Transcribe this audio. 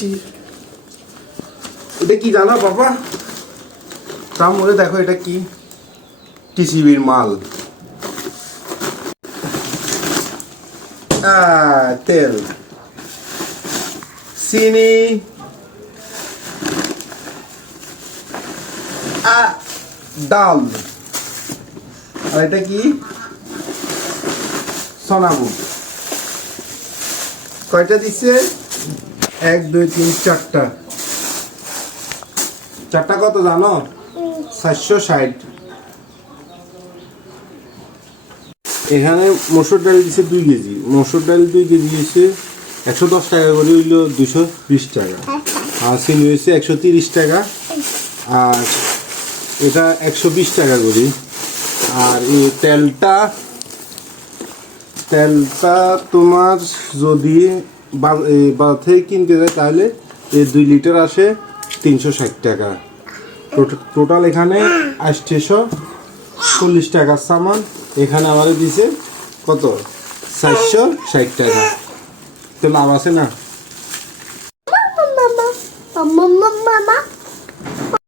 পেয়েছি। এটা কি জানো বাবা? তারপরে দেখো এটা কি, টিসিবির মাল। তেল, চিনি, ডাল, আর এটা কি, সোনাবুট। কয়টা দিচ্ছে? 1 2 3 4টা। 4টা কত জানো? 460। এখানে মসুর ডাল দিচ্ছে 2 কেজি। মসুর ডাল 2 কেজি হয়েছে 110 টাকা করে, হইল 220 টাকা। আর চিনি হয়েছে 130 টাকা, আর এটা 120 টাকা করে। আর এই তেলটা তোমার যদি বাজার থেকে কিনতে যায় তাহলে এই 2 লিটার আসে 360 টাকা। টোটাল এখানে 840 টাকার সামান। এখানে আমাদের দিছে কত? 460 টাকা। তো লাভ আছে না? মামা